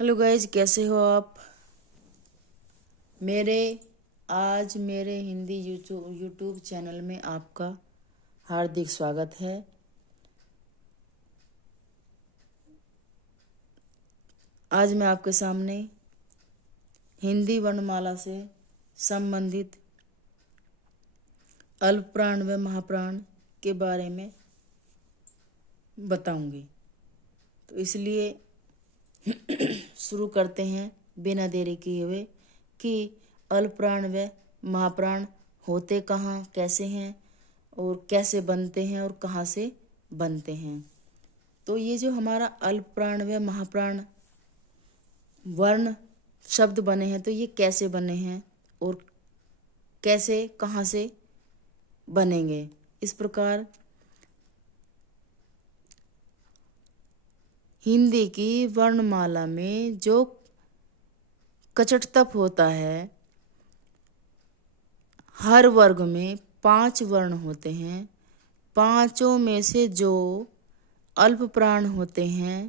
Hello guys, कैसे हो आप। आज मेरे हिंदी यूट्यूब चैनल में आपका हार्दिक स्वागत है। आज मैं आपके सामने हिंदी वर्णमाला से संबंधित अल्पप्राण व महाप्राण के बारे में बताऊंगी। तो इसलिए शुरू करते हैं बिना देरी किए हुए कि अल्पप्राण व महाप्राण होते कहाँ, कैसे हैं और कैसे बनते हैं और कहाँ से बनते हैं। तो ये जो हमारा अल्पप्राण व महाप्राण वर्ण शब्द बने हैं, तो ये कैसे बने हैं और कैसे कहाँ से बनेंगे। इस प्रकार हिंदी की वर्णमाला में जो कचटतप होता है, हर वर्ग में 5 वर्ण होते हैं। पांचों में से जो अल्प प्राण होते हैं,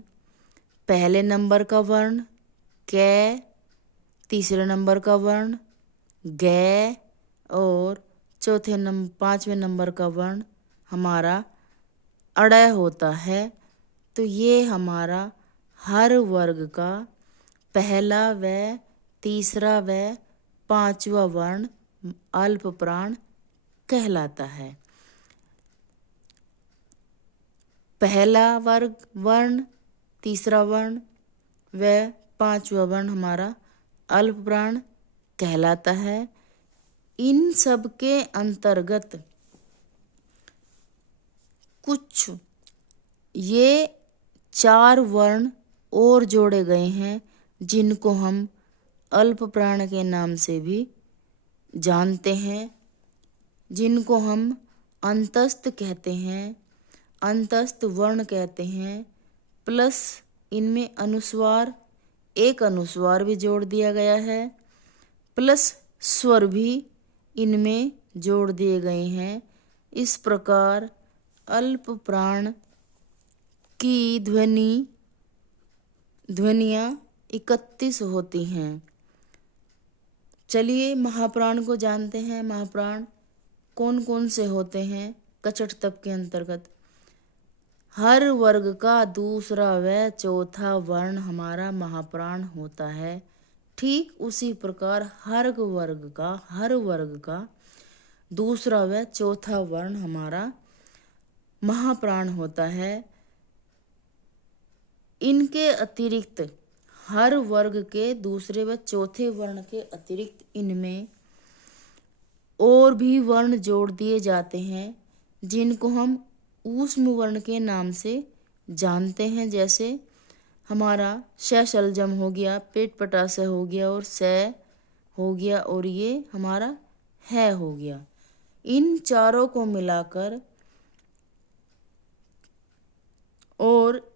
पहले नंबर का वर्ण कै, तीसरे नंबर का वर्ण गै और पांचवें नंबर का वर्ण हमारा अड़य होता है। तो ये हमारा हर वर्ग का पहला व तीसरा व पांचवा वर्ण अल्प प्राण कहलाता है। पहला वर्ण, तीसरा वर्ण व पांचवा वर्ण हमारा अल्प प्राण कहलाता है। इन सब के अंतर्गत कुछ ये 4 वर्ण और जोड़े गए हैं, जिनको हम अल्प प्राण के नाम से भी जानते हैं, जिनको हम अंतस्थ कहते हैं, अंतस्थ वर्ण कहते हैं। प्लस इनमें अनुस्वार, एक अनुस्वार भी जोड़ दिया गया है, प्लस स्वर भी इनमें जोड़ दिए गए हैं। इस प्रकार अल्प प्राण की ध्वनियाँ 31 होती हैं। चलिए महाप्राण को जानते हैं। महाप्राण कौन कौन से होते हैं कचटतप के अंतर्गत। हर वर्ग का दूसरा व चौथा वर्ण हमारा महाप्राण होता है। ठीक उसी प्रकार हर वर्ग का दूसरा व चौथा वर्ण हमारा महाप्राण होता है। इनके अतिरिक्त हर वर्ग के दूसरे व चौथे वर्ण के अतिरिक्त इनमें और भी वर्ण जोड़ दिए जाते हैं, जिनको हम ऊष्म वर्ण के नाम से जानते हैं। जैसे हमारा शलजम हो गया, पेट पटासा हो गया और स हो गया और ये हमारा है हो गया। इन चारों को मिलाकर और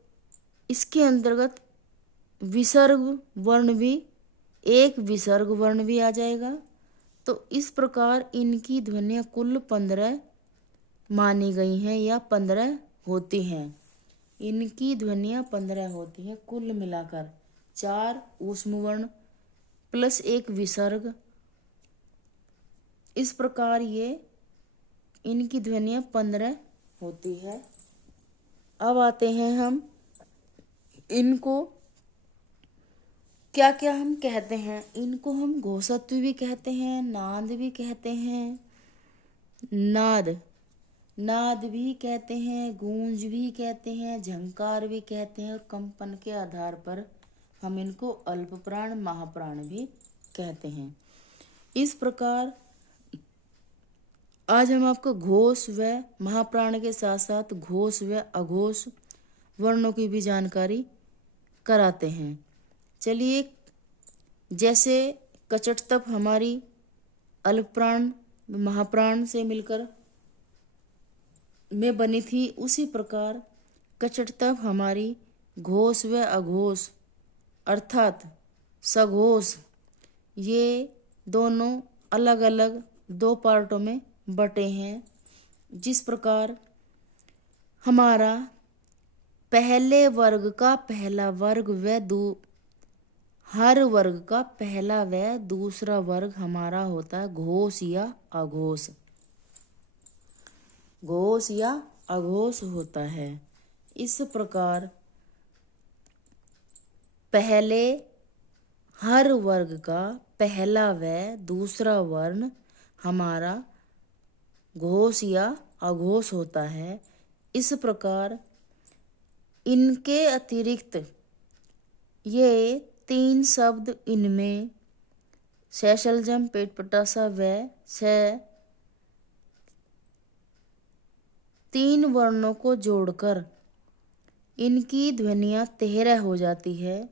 इसके अंतर्गत विसर्ग वर्ण भी, एक विसर्ग वर्ण भी आ जाएगा। तो इस प्रकार इनकी ध्वनियाँ कुल 15 मानी गई हैं या 15 होती हैं। इनकी ध्वनियाँ 15 होती हैं कुल मिलाकर। 4 ऊष्म वर्ण प्लस एक विसर्ग, इस प्रकार ये इनकी ध्वनियाँ 15 होती है। अब आते हैं हम इनको क्या क्या हम कहते हैं। इनको हम घोषत्व भी कहते हैं, नाद भी कहते हैं, नाद भी कहते हैं, गूंज भी कहते हैं, झंकार भी कहते हैं और कंपन के आधार पर हम इनको अल्पप्राण महाप्राण भी कहते हैं। इस प्रकार आज हम आपको घोष व महाप्राण के साथ साथ घोष व अघोष वर्णों की भी जानकारी कराते हैं। चलिए, जैसे कचटतप हमारी अल्पप्राण महाप्राण से मिलकर में बनी थी, उसी प्रकार कचटतप हमारी घोष व अघोष अर्थात सघोष, ये दोनों अलग अलग 2 पार्टों में बटे हैं। जिस प्रकार हमारा पहले वर्ग का पहला वर्ग व हर वर्ग का पहला व दूसरा वर्ग हमारा होता है घोष या अघोष। घोष या अघोष होता है। इस प्रकार पहले हर वर्ग का पहला व दूसरा वर्ण हमारा घोष या अघोष होता है। इस प्रकार इनके अतिरिक्त ये 3 शब्द इनमें सैशलजम, पेटपटासा व स 3 वर्णों को जोड़कर इनकी ध्वनियाँ 13 हो जाती है,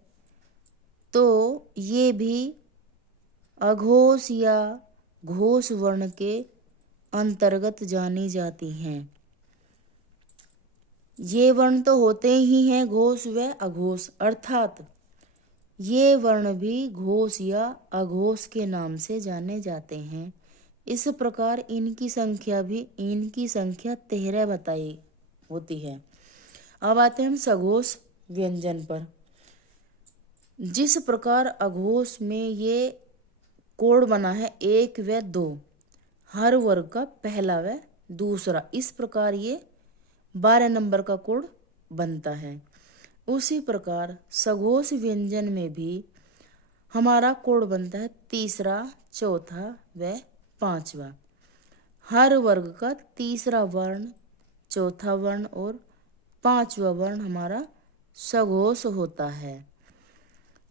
तो ये भी अघोष या घोष वर्ण के अंतर्गत जानी जाती हैं। ये वर्ण तो होते ही हैं घोष व अघोष, अर्थात ये वर्ण भी घोष या अघोष के नाम से जाने जाते हैं। इस प्रकार इनकी संख्या 13 बताई होती है। अब आते हैं हम सघोष व्यंजन पर। जिस प्रकार अघोष में ये कोड बना है 1 व 2, हर वर्ग का पहला व दूसरा, इस प्रकार ये 12 नंबर का कोड बनता है। उसी प्रकार सघोष व्यंजन में भी हमारा कोड बनता है 3, 4 व 5वां। हर वर्ग का तीसरा वर्ण, चौथा वर्ण और 5वां वर्ण हमारा सघोष होता है।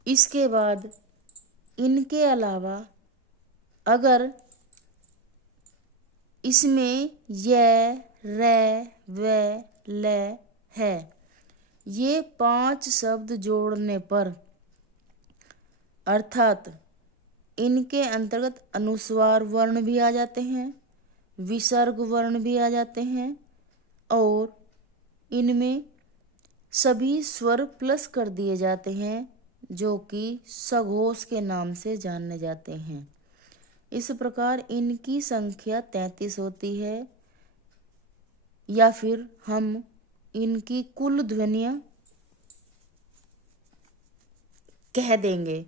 इसके बाद इनके अलावा अगर इसमें य, रे, व, ल है, ये 5 शब्द जोड़ने पर अर्थात इनके अंतर्गत अनुस्वार वर्ण भी आ जाते हैं, विसर्ग वर्ण भी आ जाते हैं और इनमें सभी स्वर प्लस कर दिए जाते हैं, जो कि सघोष के नाम से जाने जाते हैं। इस प्रकार इनकी संख्या 33 होती है, या फिर हम इनकी कुल ध्वनियाँ कह देंगे।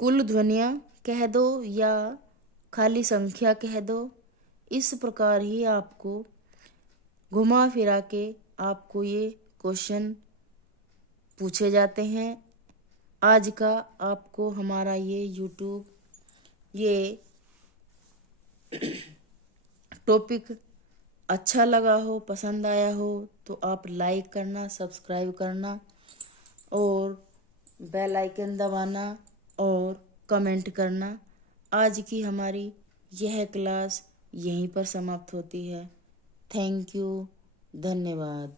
कुल ध्वनियाँ कह दो या खाली संख्या कह दो। इस प्रकार ही आपको घुमा फिरा के आपको ये क्वेश्चन पूछे जाते हैं। आज का आपको हमारा ये यूट्यूब ये टॉपिक अच्छा लगा हो, पसंद आया हो, तो आप लाइक करना, सब्सक्राइब करना और बेल आइकन दबाना और कमेंट करना। आज की हमारी यह क्लास यहीं पर समाप्त होती है। थैंक यू, धन्यवाद।